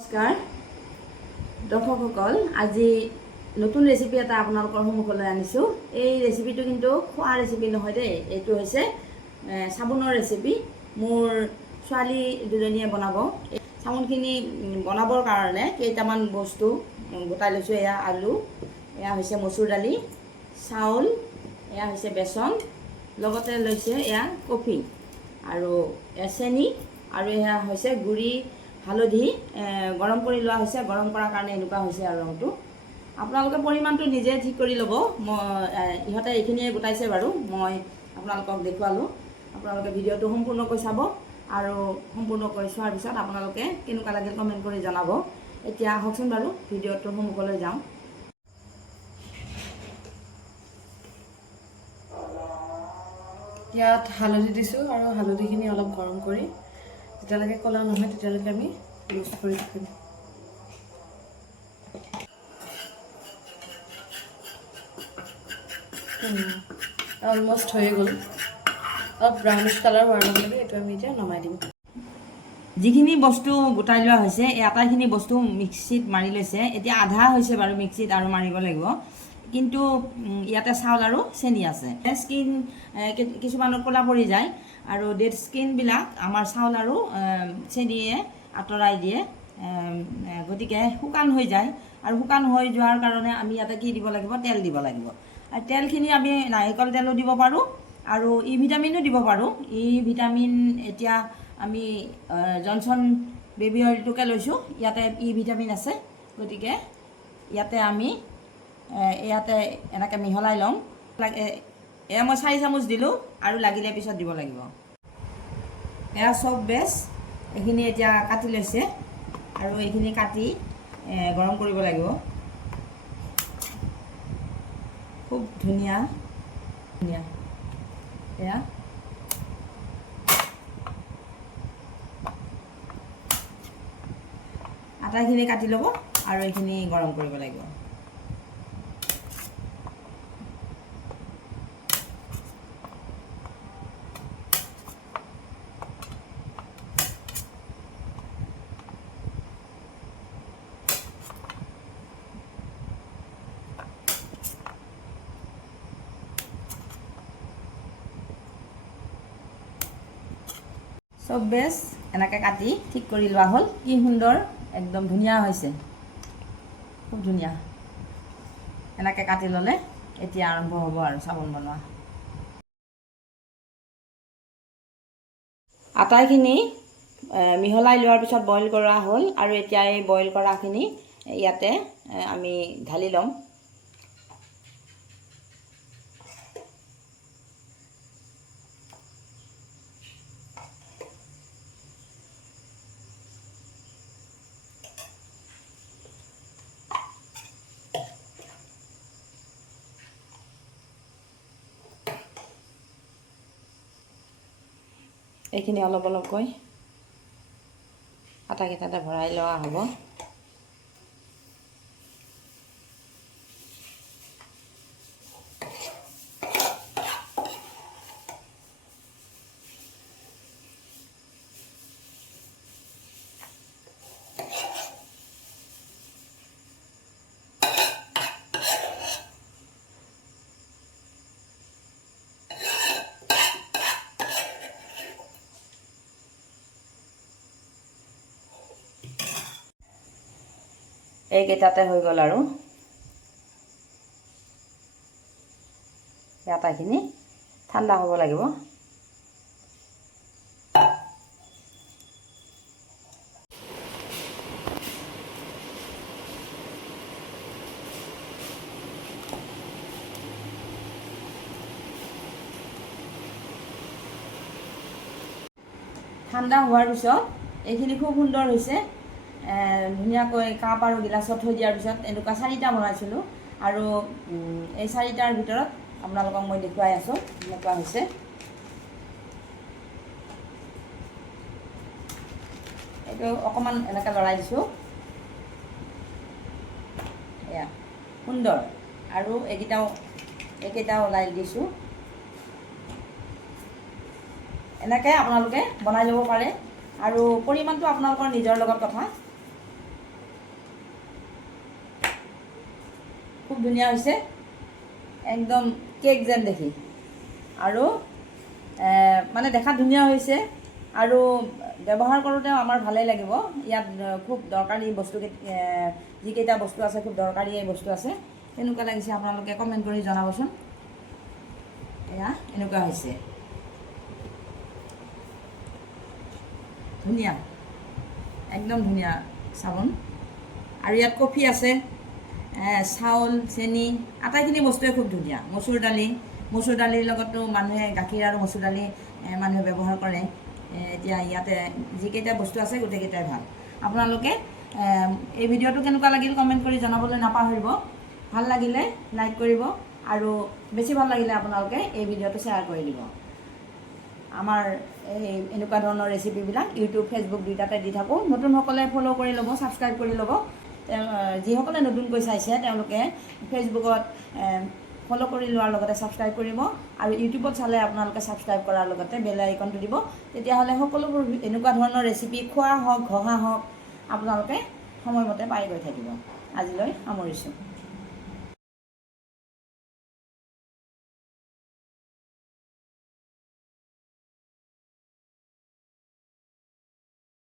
নমস্কাৰ দৰ্শকসকল, আজি নতুন ৰেচিপি এটা আপোনালোকৰ সন্মুখলৈ আনিছোঁ। এই ৰেচিপিটো কিন্তু খোৱা ৰেচিপি নহয় দেই, এইটো হৈছে চাবোনৰ ৰেচিপি। মোৰ ছোৱালী দুজনীয়ে বনাব। চাবোনখিনি বনাবৰ কাৰণে কেইটামান বস্তু গোটাই লৈছোঁ। এয়া আলু, এয়া হৈছে মচুৰ দালি, চাউল, এয়া হৈছে বেচন, লগতে লৈছে এয়া কফি আৰু চেনি, আৰু এয়া হৈছে গুড়ি হালধি গৰম কৰি লোৱা হৈছে। গৰম কৰাৰ কাৰণে এনেকুৱা হৈছে আৰু ৰংটো। আপোনালোকে পৰিমাণটো নিজে ঠিক কৰি ল'ব। ইহঁতে এইখিনিয়ে গোটাইছে বাৰু, মই আপোনালোকক দেখুৱালোঁ। আপোনালোকে ভিডিঅ'টো সম্পূৰ্ণকৈ চাব আৰু সম্পূৰ্ণকৈ চোৱাৰ পিছত আপোনালোকে কেনেকুৱা লাগিল কমেণ্ট কৰি জনাব। এতিয়া আহকচোন বাৰু ভিডিঅ'টোৰ সন্মুখলৈ যাওঁ। ইয়াত হালধি দিছোঁ আৰু হালধিখিনি অলপ গৰম কৰি যেতিয়ালৈকে ক'লা নহয় তেতিয়ালৈকে আমি ৰোষ্ট কৰি থাকিম। অলমষ্ট হৈ গ'ল। অলপ ব্ৰাউনিছ কালাৰ হোৱাৰ লগে লগে এইটো আমি এতিয়া নমাই দিম। যিখিনি বস্তু গোটাই লোৱা হৈছে, এই আটাইখিনি বস্তু মিক্সিত মাৰি লৈছে। এতিয়া আধা হৈছে বাৰু মিক্সিত, আৰু মাৰিব লাগিব। কিন্তু ইয়াতে চাউল আৰু চেনি আছে। স্কিন কিছুমানৰ ক'লা পৰি যায়, আৰু ডেড স্কিনবিলাক আমাৰ চাউল আৰু চেনিয়ে আঁতৰাই দিয়ে। গতিকে শুকান হৈ যায়, আৰু শুকান হৈ যোৱাৰ কাৰণে আমি ইয়াতে কি দিব লাগিব? তেল দিব লাগিব। আৰু তেলখিনি আমি নাৰিকল তেলো দিব পাৰোঁ, আৰু ই ভিটামিনো দিব পাৰোঁ। ই ভিটামিন এতিয়া আমি জনচন বেবী অইলটোকে লৈছোঁ। ইয়াতে ই ভিটামিন আছে, গতিকে ইয়াতে আমি ইয়াতে এনেকৈ মিহলাই ল'ম। এয়া মই 4 চামুচ দিলোঁ, আৰু লাগিলে পিছত দিব লাগিব। এয়া চব বেছ এইখিনি এতিয়া কাটি লৈছে, আৰু এইখিনি কাটি গৰম কৰিব লাগিব। খুব ধুনীয়া ধুনীয়া। এয়া আটাইখিনি কাটি ল'ব, আৰু এইখিনি গৰম কৰিব লাগিব। চব বেছ এনেকৈ কাটি ঠিক কৰি লোৱা হ'ল। কি সুন্দৰ, একদম ধুনীয়া হৈছে, খুব ধুনীয়া। এনেকৈ কাটি ল'লে এতিয়া আৰম্ভ হ'ব আৰু চাবোন বনোৱা। আটাইখিনি মিহলাই লোৱাৰ পিছত বইল কৰা হ'ল, আৰু এতিয়া এই বইল কৰাখিনি ইয়াতে আমি ঢালি ল'ম। এইখিনি অলপ অলপকৈ আটাকেইটাতে ভৰাই লোৱা হ'ব। এইকেইটাতে হৈ গ'ল, আৰু আটাইখিনি ঠাণ্ডা হ'ব লাগিব। ঠাণ্ডা হোৱাৰ পিছত এইখিনি খুব সুন্দৰ হৈছে। ধুনীয়াকৈ কাপ আৰু গিলাচত থৈ দিয়াৰ পিছত এনেকুৱা 4টা বনাইছিলোঁ, আৰু এই 4টাৰ ভিতৰত আপোনালোকক মই দেখুৱাই আছোঁ এনেকুৱা হৈছে। এইটো অকণমান এনেকৈ লৰাই দিছোঁ। এয়া সুন্দৰ, আৰু এইকেইটাও ওলাই দিছোঁ। এনেকৈ আপোনালোকে বনাই ল'ব পাৰে, আৰু পৰিমাণটো আপোনালোকৰ নিজৰ লগত কথা। ধুনীয়া হৈছে, একদম কেক যেন দেখি, আৰু মানে দেখাত ধুনীয়া হৈছে আৰু ব্যৱহাৰ কৰোঁতেও আমাৰ ভালেই লাগিব। ইয়াত খুব দৰকাৰী বস্তু যিকেইটা বস্তু আছে, খুব দৰকাৰী এই বস্তু আছে। কেনেকুৱা লাগিছে আপোনালোকে কমেণ্ট কৰি জনাবচোন। এয়া এনেকুৱা হৈছে, ধুনীয়া, একদম ধুনীয়া চাবোন। আৰু ইয়াত কফি আছে, চাউল, চেনি, আটাইখিনি বস্তুৱে খুব ধুনীয়া। মচুৰ দালিৰ লগতো মানুহে গাখীৰ আৰু মচুৰ দালি মানুহে ব্যৱহাৰ কৰে। এতিয়া ইয়াতে যিকেইটা বস্তু আছে গোটেইকেইটাই ভাল। আপোনালোকে এই ভিডিঅ'টো কেনেকুৱা লাগিল কমেণ্ট কৰি জনাবলৈ নাপাহৰিব। ভাল লাগিলে লাইক কৰিব, আৰু বেছি ভাল লাগিলে আপোনালোকে এই ভিডিঅ'টো শ্বেয়াৰ কৰি দিব। আমাৰ এই এনেকুৱা ধৰণৰ ৰেচিপিবিলাক ইউটিউব, ফেচবুক দুইটাতে দি থাকোঁ। নতুনসকলে ফ'ল' কৰি ল'ব, ছাবস্ক্ৰাইব কৰি ল'ব। যিসকলে নতুনকৈ চাইছে তেওঁলোকে ফেচবুকত ফ'ল' কৰি লোৱাৰ লগতে ছাবস্ক্ৰাইব কৰিব, আৰু ইউটিউবত চালে আপোনালোকে ছাবস্ক্ৰাইব কৰাৰ লগতে বেল আইকনটো দিব। তেতিয়াহ'লে সকলোবোৰ এনেকুৱা ধৰণৰ ৰেচিপি, খোৱা হওক, ঘঁহা হওক, আপোনালোকে সময়মতে পাই গৈ থাকিব। আজিলৈ সামৰিছোঁ।